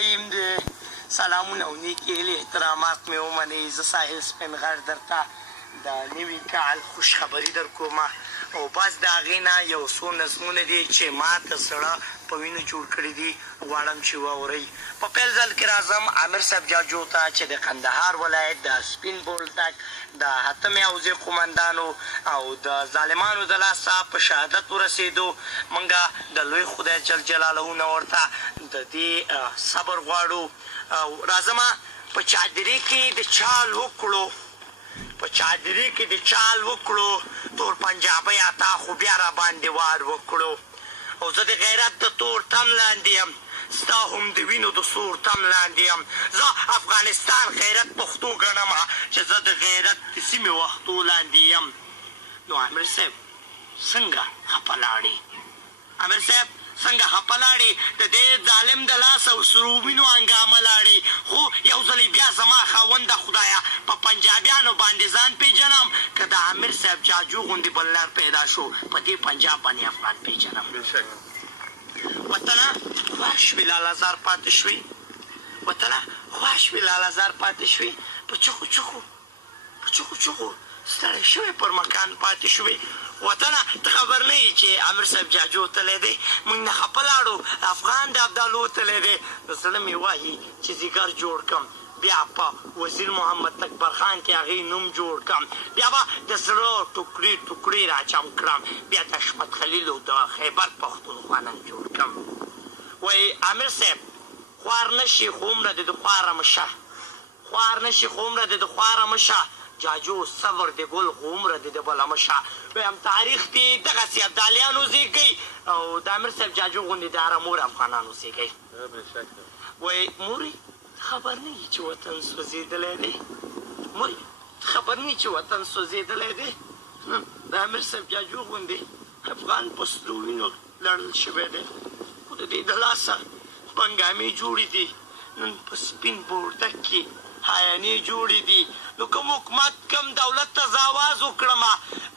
وایم د سلامونه او نیکې هیلې احترامات مې ومنئ. زه ساحل سپین غر درته د نوي کال خوشخبري در کوم او بس د هغې نه یو څو نظمونه دي چې ما ته زړه په وینو جوړ کړي دي، غواړم چې واورئ. په پیل ځل کې راځم عامر صاحب جاجو ته چې د کندهار ولایت د سپین بولدک د اتمې حوزې قومندانو او د ظالمانو د لاسه په شهادت ورسېدو. موږ د لوی خدای جل جلاله نه ورته د دې صبر غواړو. راځمه په چادري کې د چال وکړو، په چادري کې د چال وکړو، تور پنجابی تا خو بیا را باندې وار وکړو. او زه د غیرت د تور تم لاندې یم، ستا هم د وینو د سور تم لاندې یم. زه افغانستان غیرت پښتو ګڼم چې زه د غیرت د سیمې وختو لاندې یم. نو عامر صاحب څنګه خپه لاړې؟ عامر صاحب څنګه خپه لاړې؟ د دې ظالم د لاس او سرو وینو هنګامه لاړې. خو یو ځلې بیا زما خاونده خدایه په پنجابیانو باندې ځان پېژنم که د عامر صاحب جاجو غوندې بل لار پیدا شو په دې پنجاب باندې افغان پېژنم. وطنه خوښ شوې لالهزار پاتې شوې، وطنه خوښ شوې لالهزار پاتې شوې، په چغو چغو په چغو چغو ستړی شوې پر مکان پاتې شوې. وطنه ته خبر نه یې چې عامر صاحب جاجو تللی دی، موږ نه خپه لاړو افغان د ابدالو تللی دی. زړه مې وایي چې ځیګر جوړ کړم، بیا په وزیر محمد اکبر خان کې هغې نوم جوړ کړم، بیا به د زړه ټوکړې ټوکړې راچم کړم، بیا د حشمت خلیلو د خیبر پښتونخوا نن جوړ کړم. وایي عامر صاحب خوار نه شي خو عمره دې د خواره مشه، خوار نه شي خو عمره دې د خواره مشه، جاجو صبر د ګل خو عمره دې د بله مشه. وایم تاریخ کې دغسې ابدالیانو زیږئ او د عامر صاحب جاجو غوندې د هره مور افغانانو زیږئ. وایي مورې خبر نه یې چې وطن سوځېدلی دی، مورې خبر نه یې چې وطن سوځېدلی دی. نن د عامر صاحب جاجو غوندې افغان په سرو وینو لړل شوی دی، خو د دې د لاسه بنګامې جوړې دي، نن په سپین بولدک کې حیانې جوړې دي. نو کوم حکومت کوم دولت ته زه آواز وکړم،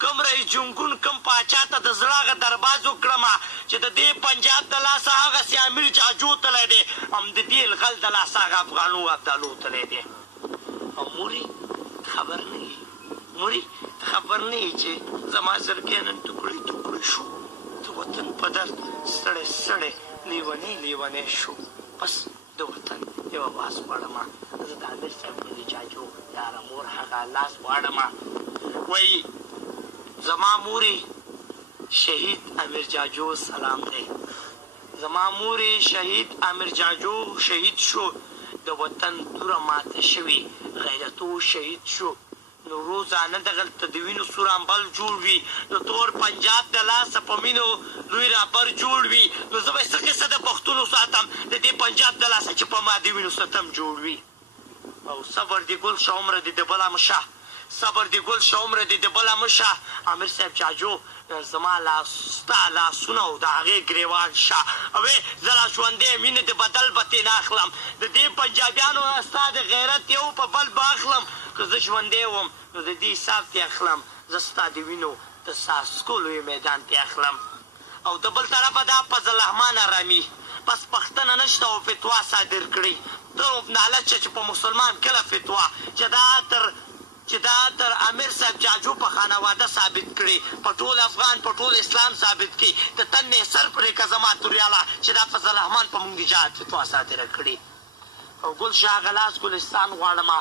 کوم رئیس جمهور کوم پاچا ته د زړه هغه درباز وکړم چې د دې پنجاب د لاسه هغسې امیر جاجو تلی دی، هم د دې الغل د لاسه هغه افغانو ابدالو تلی دی. او مورې خبر نه یې، مورې خبر نه یې چې زما زړګی نن ټوکړې ټوکړې شو، د وطن په درد ستړی ستړی لیونی لیونی شو. بس د وطن یو آواز غواړم، زه د عامر صاحب د جاجو د هره مور هغه لاس غواړم. وایي زما مورې شهید امیر جاجو سلام دی، زما مورې شهید امیر جاجو شهید شو، د وطن توره ماته شوې غیرتو شهید شو. نو روزانه دغلته د وینو سور امبل جوړ وي، د تور پنجاب د لاسه په مینو لوی رابر جوړ وي. نو زه به یې څه قصه د پښتونو ساتم د دې پنجاب د لاسه چې په ما د وینو ستم جوړ وي. او صبر دې ګل شه عمره دې د بله مشه، صبر دې ګل شه عمره دې د بله مشه. عامر صاحب جاجو زما ستا لاسونه او د هغې ګریوان شه، اوې زه لا ژوندی مینې د بدل به ترې نه اخلم، د دې پنجابیانو نه ستا د غیرت یو په بل به اخلم. که زه ژوندی وم نو د دې حساب ته اخلم، زه ستا د وینو د څاڅکو لوی میدان ته اخلم. او د بل طرفه دا فضل الرحمن ارامي بس پښتنه نشته او فتوا صادر کړي. ته نالچه چې په مسلمان کله فتوا چې دا تر امیر صاحب جاجو په خانواده ثابت کړي، په ټول افغان په ټول اسلام ثابت کړي، د تنې سر پرې که زما توریاله چې دا فضل الرحمن په مونږ جهاد فتوا صادره کړي. او ګل شاه غلاس ګلستان غواړم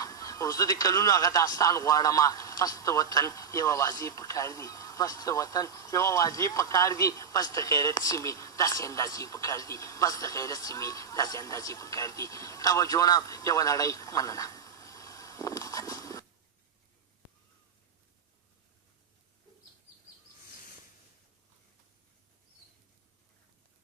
او زه د کلونو هغه داستان غواړم. بس د وطن یو اوازې پکار دي، بس د وطن یو اوازې پکار دي، بس د غیرت سیمې داسې اندازې پکار دي، بس د غیرت سیمې داسې اندازې پکار دي. توجه نه یوه نړۍ مننه.